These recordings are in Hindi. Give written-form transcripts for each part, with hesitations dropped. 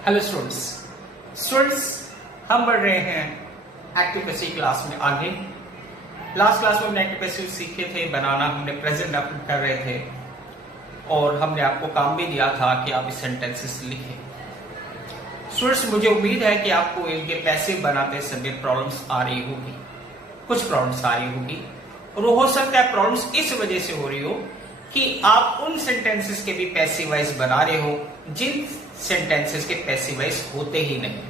हेलो स्टूडेंट्स, हम बढ़ रहे हैं एक्टिव पैसिव क्लास में आगे। लास्ट क्लास में हमने एक्टिव पैसिव सीखे थे बनाना, हमने प्रेजेंट डेफिनेट कर रहे थे और हमने आपको काम भी दिया था कि आप इस सेंटेंसेस लिखें। स्टूडेंट्स, मुझे उम्मीद है कि आपको इनके पैसिव बनाते समय प्रॉब्लम्स आ रही होगी, कुछ प्रॉब्लम्स आ रही होगी और वो हो सकता है प्रॉब्लम्स इस वजह से हो रही हो कि आप उन सेंटेंसेस के भी पैसिव वाइज बना रहे हो जिन सेंटेंसेस के पैसिव वाइज होते ही नहीं।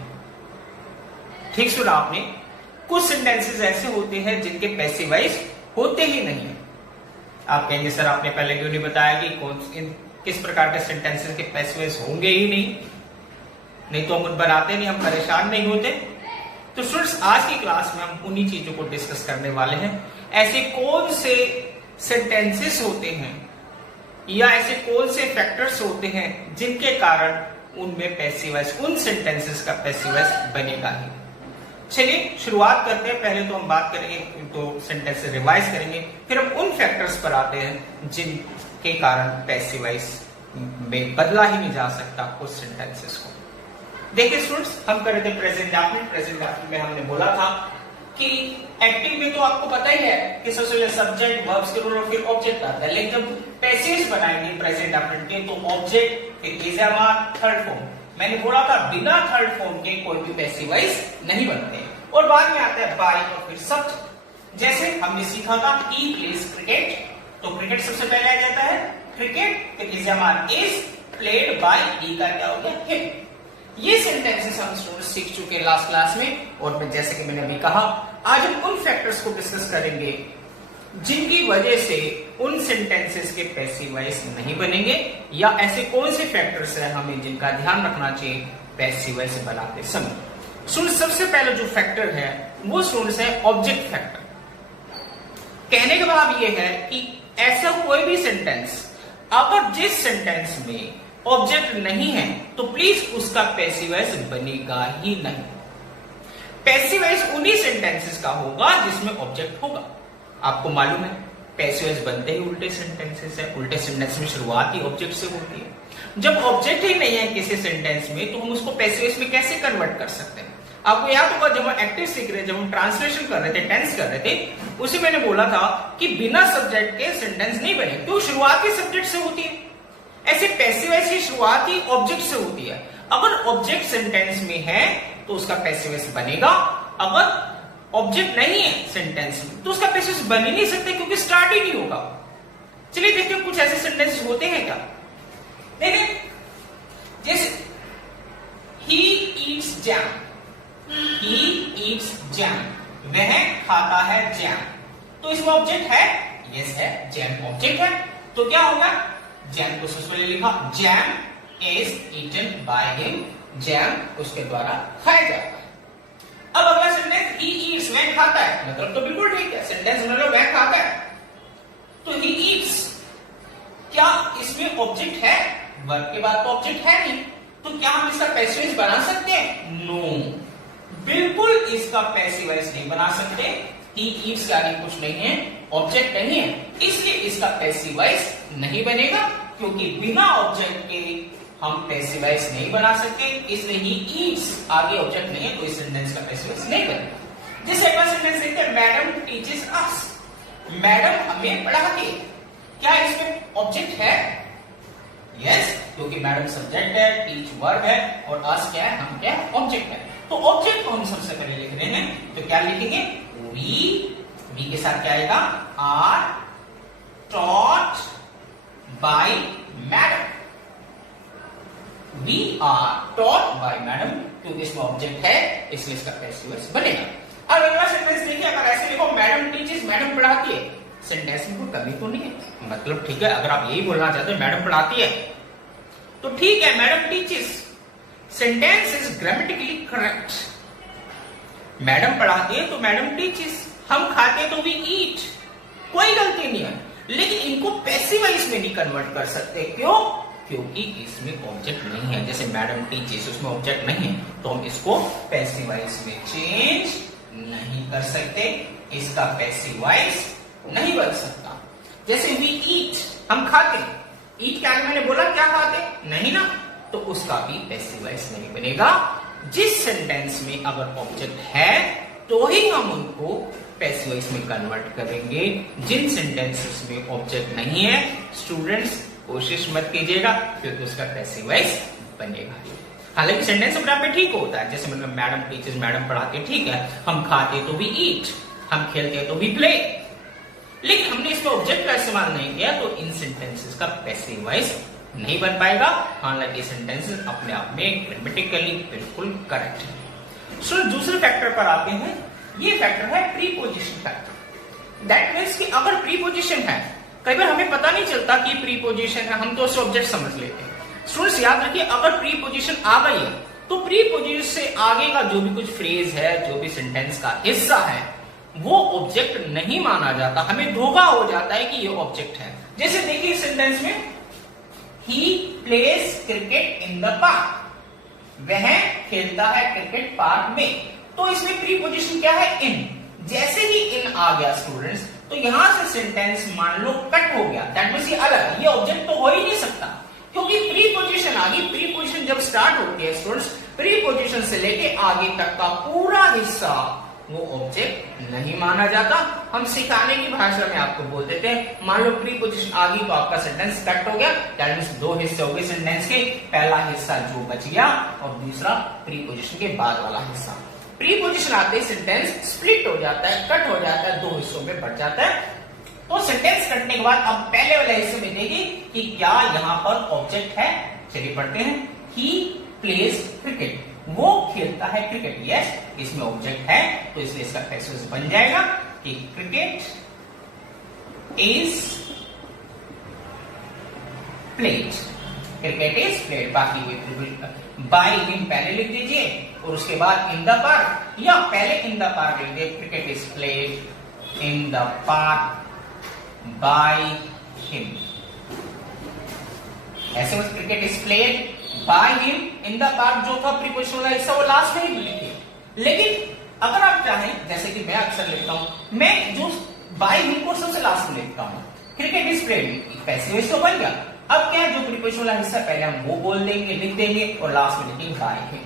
ठीक सुना आपने, कुछ सेंटेंसेस ऐसे होते हैं जिनके पैसिव वाइज होते ही नहीं है। आप कहेंगे सर आपने पहले क्यों नहीं बताया कि किस प्रकार के सेंटेंसेस के पैसिव वाइज होंगे ही नहीं तो हम बनाते नहीं, हम परेशान नहीं होते। तो स्टूडेंट्स, आज की क्लास में हम उन्हीं चीजों को डिस्कस करने वाले हैं। ऐसे कौन से सेंटेंसेस होते हैं या ऐसे कौन से फैक्टर्स होते हैं जिनके कारण उनमें पैसिव वॉइस, उन सेंटेंसेस का पैसिव वॉइस बनेगा ही। चलिए शुरुआत करते हैं। पहले तो हम बात करेंगे, तो सेंटेंस रिवाइज करेंगे, फिर हम उन फैक्टर्स पर आते हैं जिनके कारण पैसिव वॉइस में बदला ही नहीं जा सकता कुछ सेंटेंसेस को। देखिए स्टूडेंट्स, हम कर रहे थे प्रेजेंट डेफिनेट में हमने बोला था कि एक्टिव में तो आपको पता ही है कि सबसे पहले सब्जेक्ट, वर्ब के रूल और फिर ऑब्जेक्ट आता है। लेकिन जब पैसिव्स बनाएंगे प्रेजेंट डेफिनेट के तो ऑब्जेक्ट फिर इज हमारा थर्ड फॉर्म। मैंने बोला था बिना थर्ड फॉर्म के कोई भी पैसिव वॉइस नहीं बनते। और बाद में आता है बाय और फिर सब्जेक्ट। जैसे हमने सीखा था ही प्लेज क्रिकेट, तो क्रिकेट सबसे पहले आ जाता है क्रिकेट, फिर इज हमारा इज प्लेड बाय, ही का क्या हो गया हिम। ये सेंटेंसेस हम स्टूडेंट सीख चुके हैं लास्ट क्लास में। और जैसे कि मैंने अभी कहा, आज हम उन फैक्टर्स को डिस्कस करेंगे जिनकी वजह से उन सेंटेंसेस के पैसिव वॉइस नहीं बनेंगे, या ऐसे कौन से फैक्टर्स हैं हमें जिनका ध्यान रखना चाहिए पैसिव वॉइस बनाते समय। स्टूडेंट, सबसे पहले जो फैक्टर है वो स्टूडेंट्स है ऑब्जेक्ट फैक्टर। कहने का भाव ये है कि ऐसा कोई भी सेंटेंस अगर जिस सेंटेंस में ऑब्जेक्ट नहीं है तो प्लीज उसका पैसिव वॉइस बनेगा ही नहीं। पैसिव वॉइस उन्हीं सेंटेंसेस का होगा जिसमें ऑब्जेक्ट होगा। आपको मालूम है पैसिव वॉइस बनते ही उल्टे सेंटेंसेस है। उल्टे सेंटेंस में शुरुआत ही ऑब्जेक्ट से होती है। जब ऑब्जेक्ट ही नहीं है किसी सेंटेंस में तो हम उसको पैसिव वॉइस में कैसे कन्वर्ट कर सकते हैं। आपको याद होगा जब हम एक्टिव सीख रहे थे, जब हम ट्रांसलेशन कर रहे थे, टेंस कर रहे थे, उसे मैंने बोला था कि बिना सब्जेक्ट के सेंटेंस नहीं बने, तो शुरुआत ही सब्जेक्ट से होती है। ऐसे पैसिव वॉइस की शुरुआत ही ऑब्जेक्ट से होती है। अगर ऑब्जेक्ट सेंटेंस में है तो उसका पैसिव वॉइस बनेगा, अगर ऑब्जेक्ट नहीं है सेंटेंस में तो उसका पैसिव वॉइस बन ही नहीं सकता क्योंकि स्टार्ट ही नहीं होगा। चलिए देखते हैं कुछ ऐसे सेंटेंस होते हैं क्या। देखिए जैसे he eats jam, he eats jam, वह खाता है जैम, तो इसमें ऑब्जेक्ट है, यस है, जैम ऑब्जेक्ट है। तो क्या होगा, जैम को सबसे पहले लिखा, jam is eaten by him, jam उसके द्वारा खाया जाता है। अब अगला सेंटेंस ही ईट्स, वह खाता है, मतलब तो बिल्कुल ठीक है, सेंटेंस मतलब वह खाता है। तो ही ईट्स, क्या इसमें ऑब्जेक्ट है? वर्ब के बाद तो ऑब्जेक्ट है नहीं, तो क्या हम इसका पैसिव वॉइस बना सकते हैं? नो, बिल्कुल इसका पैसिव वॉइस नहीं बना सकते। ही ईट्स का कुछ नहीं है, ऑब्जेक्ट नहीं है, इसलिए इसका पैसिव वॉइस नहीं बनेगा, क्योंकि बिना ऑब्जेक्ट के हम पैसिव वॉइस नहीं बना सकते। इसलिए ही ईट्स आगे ऑब्जेक्ट नहीं है तो इस सेंटेंस का पैसिव वॉइस नहीं बनेगा। जैसे अगला सेंटेंस देखते हैं, मैडम टीचेस अस, मैडम हमें पढ़ाती है, क्या इसमें ऑब्जेक्ट है? यस, क्योंकि मैडम सब्जेक्ट है, टीच वर्ब है और अस क्या है, हम क्या ऑब्जेक्ट है। तो ऑब्जेक्ट को हम सबसे पहले लिख रहे हैं, तो क्या लिखेंगे, वी के साथ क्या आएगा, are taught by madam, we are taught by madam, क्योंकि इसमें ऑब्जेक्ट है इसलिए इसका पैसिव वॉइस बनेगा। अब अगला सेंटेंस देखिए, अगर ऐसे लिखो मैडम टीचर्स, मैडम पढ़ाती है, सेंटेंस में कोई कमी तो नहीं है, मतलब ठीक है। अगर आप यही बोलना चाहते हैं मैडम पढ़ाती है तो ठीक है, madam teachers, sentence is grammatically correct. Madam पढ़ाती है तो मैडम टीचर्स, हम खाते तो वी ईट, कोई गलती नहीं है। लेकिन इनको पैसिव वॉइस में नहीं कन्वर्ट कर सकते, क्यों? क्योंकि इसमें ऑब्जेक्ट नहीं है। जैसे मैडम टीचर्स, उसमें ऑब्जेक्ट नहीं है तो हम इसको पैसिव वॉइस में चेंज नहीं कर सकते, इसका पैसिव वॉइस नहीं बन सकता। जैसे वी ईट, हम खाते, ईट क्या मैंने बोला क्या खाते? नहीं ना, तो उसका भी पैसिव वॉइस नहीं बनेगा। जिस सेंटेंस में अगर ऑब्जेक्ट है तो ही हम उनको पैसिव वॉइस में कन्वर्ट करेंगे। जिन सेंटेंसेस में ऑब्जेक्ट नहीं है स्टूडेंट्स कोशिश मत कीजिएगा, क्योंकि उसका पैसिव वॉइस बनेगा। हालांकि सेंटेंस अपने आप में ठीक होता है, जैसे मतलब मैडम टीचर्स, मैडम पढ़ाते, ठीक है, हम खाते तो भी ईट, हम खेलते तो भी प्ले, लेकिन हमने इसमें ऑब्जेक्ट का इस्तेमाल नहीं किया तो इन सेंटेंसेस का पैसिव वॉइस नहीं बन पाएगा। हालांकि सेंटेंसेस अपने आप में ग्रामेटिकली बिल्कुल करेक्ट है। सो दूसरे फैक्टर पर आते हैं, ये फैक्टर है प्रीपोजिशन फैक्टर। दैट मीन्स कि अगर प्रीपोजिशन है, कई बार हमें पता नहीं चलता कि प्रीपोजिशन है, हम तो उसे ऑब्जेक्ट समझ लेते हैं। स्टूडेंट्स याद रखिए, अगर प्रीपोजिशन आ गई है तो प्रीपोजिशन से आगे का जो भी कुछ फ्रेज है, जो भी सेंटेंस का हिस्सा है, वो ऑब्जेक्ट नहीं माना जाता, हमें धोखा हो जाता है कि ये ऑब्जेक्ट है। जैसे देखिए सेंटेंस में he plays cricket in the park, वह खेलता है क्रिकेट पार्क में, तो इसमें प्रीपोजिशन क्या है? इन। जैसे ही इन आ गया स्टूडेंट्स, तो यहां से सेंटेंस मान लो कट हो गया, दैट मींस ये अलग, ये ऑब्जेक्ट तो हो ही नहीं सकता, क्योंकि प्रीपोजिशन आ गई। प्रीपोजिशन जब स्टार्ट होती है स्टूडेंट्स, प्रीपोजिशन से लेके आगे तक का पूरा हिस्सा वो ऑब्जेक्ट नहीं माना जाता। हम सिखाने की भाषा में आपको बोल देते हैं, मान लो प्रीपोजिशन आ गई तो आपका सेंटेंस कट हो गया, दैट मींस दो हिस्से हो गए सेंटेंस के, पहला हिस्सा जो बच गया और दूसरा प्रीपोजिशन के बाद वाला हिस्सा। प्रीपोजिशन आते ही सेंटेंस स्प्लिट हो जाता है, कट हो जाता है, दो हिस्सों में बढ़ जाता है। तो सेंटेंस कटने के बाद अब पहले वाले हिस्से में देखिए कि क्या यहां पर ऑब्जेक्ट है। चलिए पढ़ते हैं, ही प्लेज क्रिकेट, वो खेलता है क्रिकेट, यस, इसमें ऑब्जेक्ट है तो इसलिए इसका पैसिव बन जाएगा कि cricket is played, cricket is played. बाकी बाय हिम पहले लिख दीजिए और उसके बाद इन द पार्क, या पहले इन द पार्क लिख दीजिए, cricket is played in the park by him. ऐसे में cricket is played by him in the park, जो का प्रीपोजिशन वाला हिस्सा वो लास्ट में ही लिखिए। लेकिन अगर आप चाहें, जैसे कि मैं अक्सर लिखता हूं, मैं जो बाय हिम को सबसे लास्ट में लिखता हूं, cricket is played, passive voice तो बन गया। अब क्या है, जो प्रीपोजिशन वाला हिस्सा पहले हम वो बोल देंगे, लिख देंगे और लास्ट में लिखेंगे बाय हिम।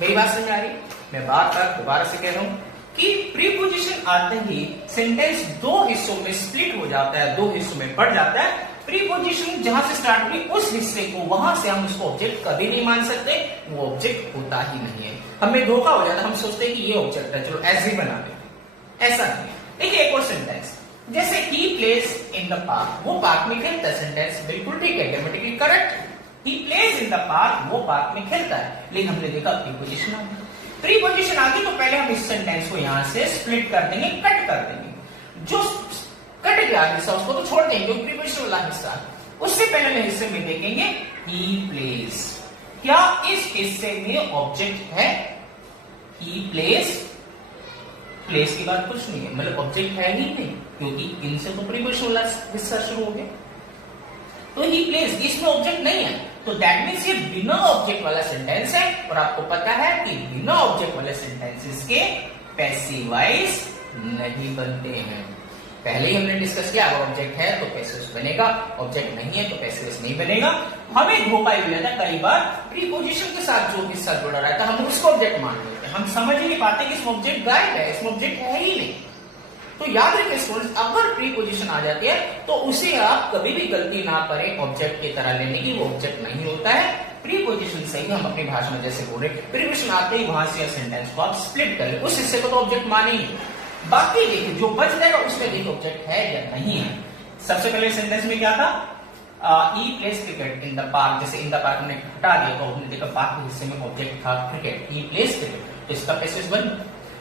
मेरी बात समझ आ रही? मैं बार बार दोबारा से कह रहा हूं कि प्रीपोजिशन आते ही सेंटेंस दो हिस्सों में स्प्लिट हो जाता है, दो हिस्सों में बढ़ जाता है। प्रीपोजिशन जहां से स्टार्ट हुई उस हिस्से को, वहां से हम उसको ऑब्जेक्ट कभी नहीं मान सकते, वो ऑब्जेक्ट होता ही नहीं है। हमें धोखा हो जाता है, हम सोचते हैं कि ये ऑब्जेक्ट है, चलो ऐसे ही बना देते, ऐसा नहीं। देखिए एक और सेंटेंस, जैसे he plays in the park, वो पार्क में खेलता है, सेंटेंस बिल्कुल ठीक है, grammatically correct. He plays in the park, वो पार्क में खेलता है, लेकिन हमने देखा प्रीपोजिशन आ गई। प्रीपोजिशन आ गई तो पहले हम इस सेंटेंस को यहां से स्प्लिट कर देंगे, कट कर देंगे। जो कट गया हिस्सा उसको तो छोड़ देंगे, प्रीपोजिशन वाला हिस्सा। उससे पहले हिस्से में देखेंगे ही प्लेज, क्या इस हिस्से में ऑब्जेक्ट है? ही प्लेज, प्लेस की बात कुछ नहीं है, मतलब ऑब्जेक्ट है ही नहीं, क्योंकि इनसे तो प्रीपोजिशन वाला हिस्सा शुरू हो गया। तो ही प्लेस, इसमें ऑब्जेक्ट नहीं है, तो दैट मींस ये बिना ऑब्जेक्ट वाला सेंटेंस है। और आपको पता है कि बिना ऑब्जेक्ट वाले सेंटेंसेस के पैसिव वॉइस नहीं बनते हैं। पहले ही हमने डिस्कस किया, अगर ऑब्जेक्ट है तो पैसिव बनेगा, ऑब्जेक्ट नहीं है तो पैसिव नहीं बनेगा। हमें धोखा ही मिला था कई बार, प्रीपोजिशन के साथ जो हिस्सा जुड़ा रहता है हम उसको ऑब्जेक्ट मान लेते हैं, हम समझ ही नहीं पाते कि इसमें ऑब्जेक्ट गायब है, इसमें ऑब्जेक्ट है ही नहीं। तो याद रखिए स्टूडेंट्स, अगर प्रीपोजिशन आ जाती है तो उसे आप कभी भी गलती ना करें ऑब्जेक्ट की तरह लेने की, वो ऑब्जेक्ट नहीं होता है। प्रीपोजिशन से ही हम अपनी भाषा में जैसे बोल रहे, प्रीपोजिशन आते ही वहां से सेंटेंस को आप स्प्लिट कर ले, उस हिस्से को तो ऑब्जेक्ट मानेंगे, बाकी देखिए जो बच जाएगा उसमें देखिए ऑब्जेक्ट है या नहीं है। सबसे पहले सेंटेंस में क्या था, he plays cricket in the park, जैसे इन द पार्क हमने हटा दिया तो हमने देखा पार्क के हिस्से में ऑब्जेक्ट था क्रिकेट, ही प्लेज क्रिकेट, तो इसका पैसिव बन।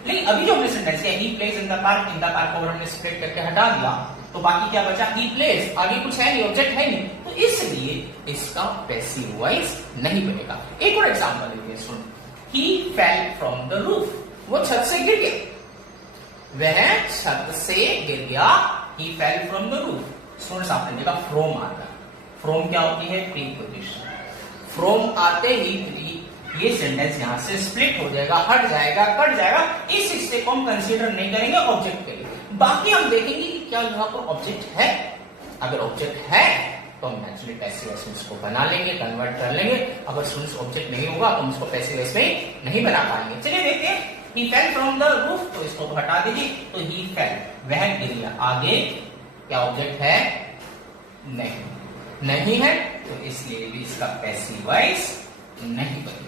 लेकिन अभी जो हमने सेंटेंस किया he plays in the park, in the park को हमने स्प्लिट करके हटा दिया तो बाकी क्या बचा, ही प्लेज, आगे कुछ है नहीं, ऑब्जेक्ट है नहीं, तो इसलिए इसका पैसिव वॉइस नहीं बनेगा। एक और एग्जांपल देखिए सुन, ही फेल फ्रॉम द रूफ, वो छत से गिर गया, वह छत से गिर गया, he fell from the roof. Students आपने देखा फ्रॉम आता है, फ्रॉम क्या होती है, प्रीपोजिशन। फ्रॉम आते ही ये सेंटेंस यहां से स्प्लिट हो जाएगा, हट जाएगा, कट जाएगा, इस हिस्से को हम कंसीडर नहीं करेंगे ऑब्जेक्ट के लिए। बाकी हम देखेंगे कि क्या यहां पर ऑब्जेक्ट है, अगर ऑब्जेक्ट है तो हम नेचुरली पैसिव वॉइस में इसको बना लेंगे, कन्वर्ट कर लेंगे। अगर स्टूडेंट्स ऑब्जेक्ट नहीं होगा तो हम इसको पैसिव वॉइस में नहीं बना पाएंगे। चलिए देखते हैं, he fell from the roof, तो इसको तो हटा दीजिए, तो he fell, वह गिर गया। आगे क्या ऑब्जेक्ट है? नहीं है, तो इसलिए भी इसका पैसिव वॉइस नहीं बनेगा।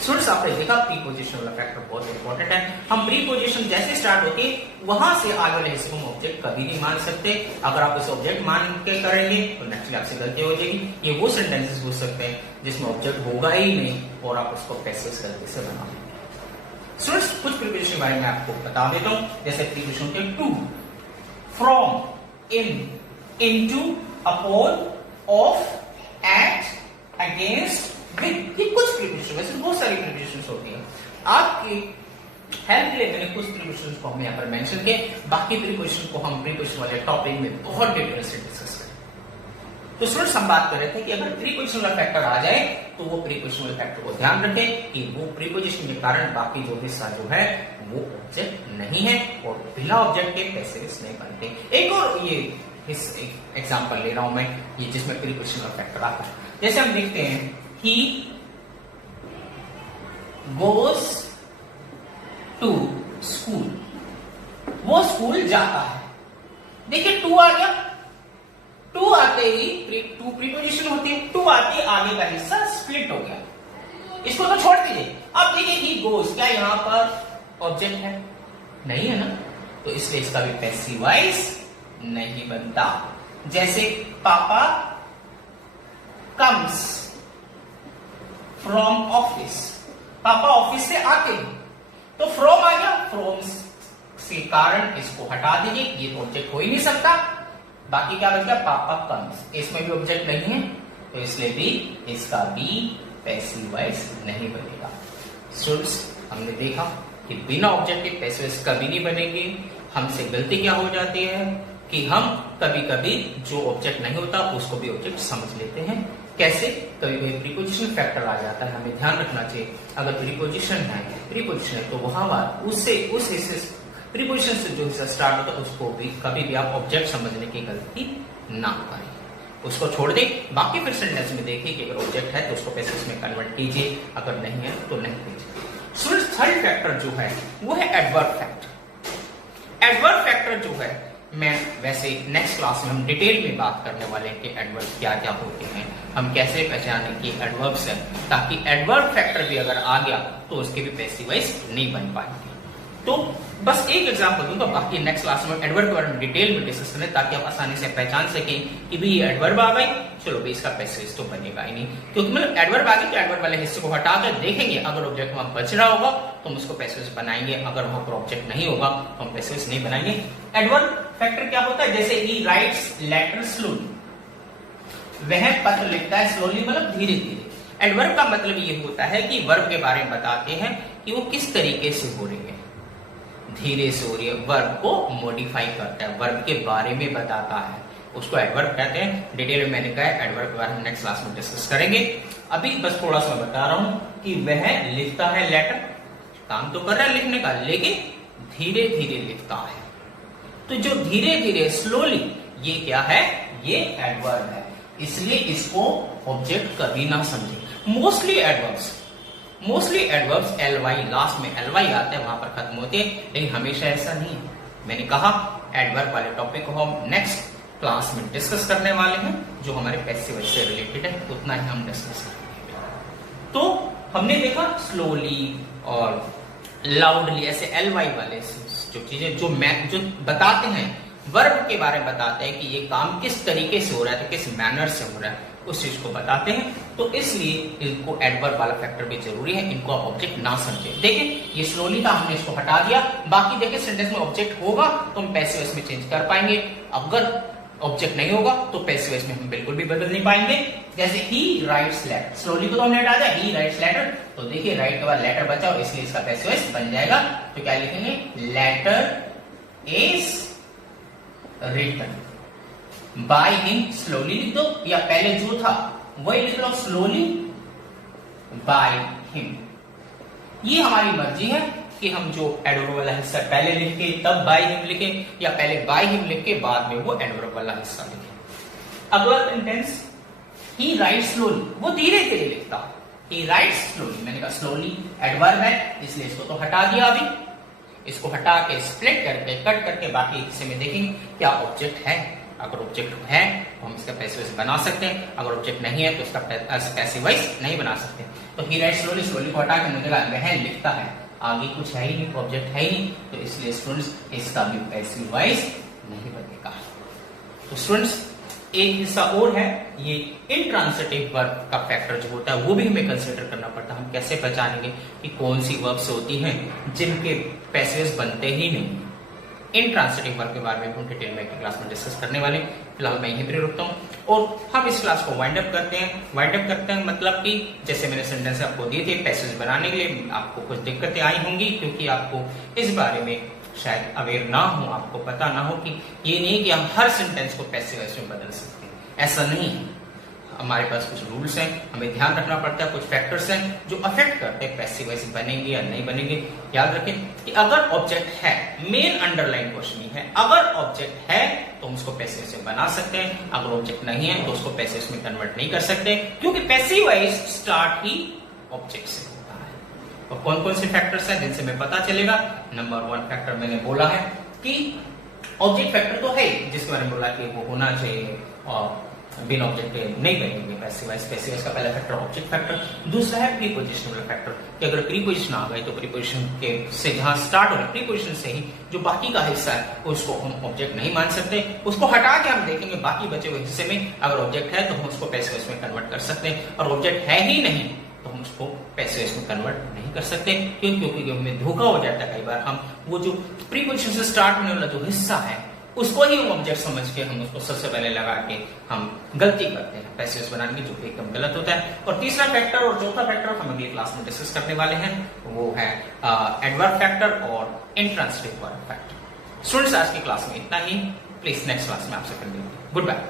स्टूडेंट्स आपने देखा प्रीपोजिशन वाला फैक्टर बहुत इंपॉर्टेंट है। हम प्रीपोजिशन जैसे स्टार्ट होती है वहां से आगे वाले हिस्से को हम ऑब्जेक्ट कभी नहीं मान सकते। अगर आप इसे ऑब्जेक्ट मान के करेंगे तो नेचुरली आपसे गलती हो जाएगी। ये वो सेंटेंसेस हो सकते हैं जिसमें ऑब्जेक्ट होगा ही नहीं और आप उसको पैसिव गलती से बनाओगे। स्टूडेंट्स कुछ प्रीपोजिशन के बारे में आपको बता देता हूं, जैसे प्रीपोजिशन के to, from, in, into, upon, of, at, against, with, ये कुछ प्रीपोजिशन, वैसे बहुत सारी प्रीपोजिशंस होती हैं। आपकी हेल्प के लिए मैंने कुछ प्रीपोजिशंस को हमने यहाँ पर मेंशन किए, बाकी प्रीपोजिशन को हम प्रीपोजिशन वाले टॉपिक में बहुत डिटेल से डिस्कस करें। तो स्टूडेंट्स हम बात कर रहे थे कि अगर प्रीपोजिशन वाला फैक्टर आ जाए तो वो प्रीपोजिशन वाले फैक्टर को ध्यान रखें कि वो प्रीपोजिशन के कारण बाकी जो हिस्सा जो है वो ऑब्जेक्ट नहीं है और बिना ऑब्जेक्ट के पैसिव नहीं बनते। एक और ये इस एग्जांपल ले रहा हूं मैं, ये जिसमें प्रीपोजिशन वाला फैक्टर आता है। जैसे हम लिखते हैं he goes to school, वो स्कूल जाता है। देखिए टू आ गया, टू आते ही टू प्रीपोजिशन होती है, टू आती है आगे का हिस्सा स्प्लिट हो गया, इसको तो छोड़ दीजिए। अब देखिए he goes, क्या यहां पर ऑब्जेक्ट है? नहीं है ना, तो इसलिए इसका भी पैसिव वॉइस नहीं बनता। जैसे पापा कम्स फ्रॉम ऑफिस, पापा ऑफिस से आते हैं, तो फ्रॉम आ गया, फ्रॉम से कारण इसको हटा दीजिए, ये तो ऑब्जेक्ट हो ही नहीं सकता। बाकी क्या बच गया? पापा कम्स, इसमें भी ऑब्जेक्ट नहीं है, तो इसलिए भी इसका भी पैसिव वॉइस नहीं बनेगा। स्टूडेंट्स हमने देखा कि बिना ऑब्जेक्ट के पैसिव वॉइस कभी नहीं बनेंगे। हमसे गलती क्या हो जाती है कि हम कभी कभी जो ऑब्जेक्ट नहीं होता उसको भी ऑब्जेक्ट समझ लेते हैं। कैसे? कभी कभी प्रीपोजिशन फैक्टर आ जाता है, हमें ध्यान रखना चाहिए। अगर प्रीपोजिशन है तो वहां उस हिस्से प्रीपोजिशन से जो हिस्सा स्टार्ट होता है उसको भी कभी भी आप ऑब्जेक्ट समझने की गलती ना करें, उसको छोड़ दें। बाकी फिर सेंटेंस में देखिए कि अगर ऑब्जेक्ट है तो उसको पैसिव में कन्वर्ट कीजिए, अगर नहीं है तो नहीं कीजिए। स्टूडेंट्स थर्ड फैक्टर जो है वो है एडवर्ब फैक्टर। एडवर्ब फैक्टर जो है, मैं वैसे नेक्स्ट क्लास में हम डिटेल में बात करने वाले हैं कि एडवर्ब क्या क्या होते हैं, हम कैसे पहचाने कि एडवर्ब्स है, ताकि एडवर्ब फैक्टर भी अगर आ गया तो उसके भी पैसिव वॉइस नहीं बन पाएंगे। तो बस एक एग्जांपल दूंगा, बाकी नेक्स्ट क्लास में एडवर्ब के बारे में डिटेल में डिस्कस करें ताकि आप आसानी से पहचान सकें कि भाई ये एडवर्ब आ गई, चलो भाई इसका पैसिव तो बनेगा ही नहीं, क्योंकि मतलब एडवर्ब आ गई तो एडवर्ब वाले हिस्से को हटा कर देखेंगे, अगर ऑब्जेक्ट वहां बच रहा होगा तो हम उसको पैसिव बनाएंगे, अगर वहां पर ऑब्जेक्ट नहीं होगा तो हम पैसिव नहीं बनाएंगे। एडवर्ब फैक्टर क्या होता है? जैसे ही राइट्स लेटर स्लोली, वह पत्र लिखता है स्लोली मतलब धीरे धीरे। एडवर्ब का मतलब ये होता है कि वर्ब के बारे में बताते हैं कि वो किस तरीके से हो रही है, धीरे से हो रही है, वर्ब को मॉडिफाई करता है, वर्ब के बारे में बताता है, उसको एडवर्ब कहते हैं। डिटेल में मैंने कहा एडवर्ब के बारे में नेक्स्ट क्लास में डिस्कस करेंगे। अभी बस थोड़ा सा बता रहा हूं कि वह लिखता है लेटर, काम तो कर रहा है लिखने का, लेकिन धीरे धीरे लिखता है। तो जो धीरे धीरे स्लोली, ये क्या है? ये एडवर्ब है, इसलिए इसको ऑब्जेक्ट कभी ना समझे। मोस्टली एडवर्ब्स ly, लास्ट में ly आते हैं, वहां पर खत्म होते हैं, लेकिन हमेशा ऐसा नहीं है। मैंने कहा एडवर्ब वाले टॉपिक को हम नेक्स्ट क्लास में डिस्कस करने वाले हैं, जो हमारे पैसिव वॉइस से रिलेटेड है, उतना ही हम डिस्कस करेंगे। तो हमने देखा स्लोली और लाउडली, ऐसे ly वाले जो चीजें जो बताते हैं, वर्ब के बारे में बताते हैं कि ये काम किस तरीके से हो रहा है, किस मैनर से हो रहा है, उस चीज को बताते हैं। तो इसलिए इनको एडवर्ब वाला फैक्टर भी जरूरी है, इनको आप ऑब्जेक्ट ना समझे। देखिए ये स्लोली था, हमने इसको हटा दिया। बाकी देखिए सेंटेंस में ऑब्जेक्ट होगा तो हम पैसिव वॉइस में चेंज कर पाएंगे, अगर ऑब्जेक्ट नहीं होगा तो पैसिव वॉइस में हम बिल्कुल भी बदल नहीं पाएंगे। जैसे ही राइट्स लेटर, स्लोली को तो हमने हटा दिया, ही राइट्स लेटर, तो देखिए राइट के बाद लेटर बचा और इसलिए इसका पैसिव वॉइस बन जाएगा। तो क्या लिखेंगे? Letter is written by him, slowly लिख दो, या पहले जो था वही लिख लो, स्लोली बाय हिम। ये हमारी मर्जी है कि हम जो एडवर्ब वाला हिस्सा पहले लिख के तब बाय हिम लिखें, या पहले बाय हिम लिख के बाद में वो एडवर्ब वाला हिस्सा लिखें। अगला सेंटेंस, ही राइट स्लोली, वो धीरे धीरे लिखता है। ही राइट स्लोली, मैंने कहा स्लोली एडवर्ब है, इसलिए इसको तो हटा दिया। अभी इसको हटा के स्प्लिट करके कट करके बाकी हिस्से में देखेंगे क्या ऑब्जेक्ट है। अगर ऑब्जेक्ट है तो हम इसका पैसिव वॉइस बना सकते हैं, अगर ऑब्जेक्ट नहीं है तो इसका पैसिव वॉइस नहीं बना सकते। तो ही राइट स्लोली, स्लोली को हटा के मुझे लगा वह लिखता है, आगे कुछ है ही नहीं, ऑब्जेक्ट है ही नहीं, तो इसलिए स्टूडेंट्स इसका भी पैसिव वॉइस नहीं बनेगा। तो स्टूडेंट्स एक हिस्सा और है, ये इंट्रांसिटिव वर्ब का फैक्टर जो होता है वो भी हमें कंसीडर करना पड़ता है। हम कैसे पहचानेंगे कि कौन सी वर्ब्स होती हैं जिनके पैसिव्स बनते ही नहीं। इंट्रांसिटिव वर्ब के बारे में हम डिटेल में क्लास में डिस्कस करने वाले। फिलहाल मैं यहीं पर रुकता हूँ और हम इस क्लास को वाइंड अप करते हैं। वाइंड अप करते हैं मतलब कि जैसे मैंने सेंटेंस आपको दिए थे, पैसेज बनाने के लिए आपको कुछ दिक्कतें आई होंगी क्योंकि आपको इस बारे में शायद अवेयर ना हो, आपको पता ना हो कि ये नहीं कि हम हर सेंटेंस को पैसिव वॉइस में बदल सकते हैं, ऐसा नहीं है। हमारे पास कुछ रूल्स हैं, हमें ध्यान रखना पड़ता है, कुछ फैक्टर्स हैं जो अफेक्ट करते हैं पैसिव वॉइस बनेंगे या नहीं बनेंगे। याद रखें कि अगर ऑब्जेक्ट है, मेन अंडरलाइन क्वेश्चन ही है, अगर ऑब्जेक्ट है तो हम उसको पैसिव वॉइस में बना सकते हैं, अगर ऑब्जेक्ट नहीं है तो उसको पैसिव वॉइस में कन्वर्ट नहीं कर सकते, क्योंकि पैसिव वॉइस स्टार्ट ही ऑब्जेक्ट से होता है। और कौन कौन से फैक्टर्स हैं जिनसे हमें पता चलेगा। नंबर 1 फैक्टर मैंने बोला है कि ऑब्जेक्ट फैक्टर तो है जिसके बारे में बोला कि वो होना चाहिए और बिना ऑब्जेक्ट के नहीं बनेंगे पैसिव वॉइस। पैसिव वॉइस का पहला फैक्टर ऑब्जेक्ट फैक्टर। दूसरा है प्रीपोजिशनल फैक्टर कि अगर प्रीपोजिशन आ गए तो प्रीपोजिशन के से जहां स्टार्ट हो रहा है प्रीपोजिशन से ही जो बाकी का हिस्सा है उसको हम ऑब्जेक्ट नहीं मान सकते, उसको हटा के हम देखेंगे बाकी बचे हुए हिस्से में अगर ऑब्जेक्ट है तो हम उसको पैसिव वॉइस में कन्वर्ट कर सकते हैं, और ऑब्जेक्ट है ही नहीं तो हम उसको पैसिव वॉइस में कन्वर्ट नहीं कर सकते। क्यों? क्योंकि हमें धोखा हो जाता है कई बार, हम वो जो प्रीपोजिशन से स्टार्ट होने वाला जो हिस्सा है उसको ही हम ऑब्जेक्ट समझ के हम उसको सबसे पहले लगा के हम गलती करते हैं पैसिव वॉइस बनाने की, जो कि एकदम गलत होता है। और तीसरा फैक्टर और चौथा फैक्टर हम अगली क्लास में डिस्कस करने वाले हैं, वो है एडवर्ब फैक्टर और इंट्रांसिटिव वर्ब फैक्टर। स्टूडेंट्स आज की क्लास में इतना ही, प्लीज नेक्स्ट क्लास में आपसे फिर मिलेंगे। Good bye.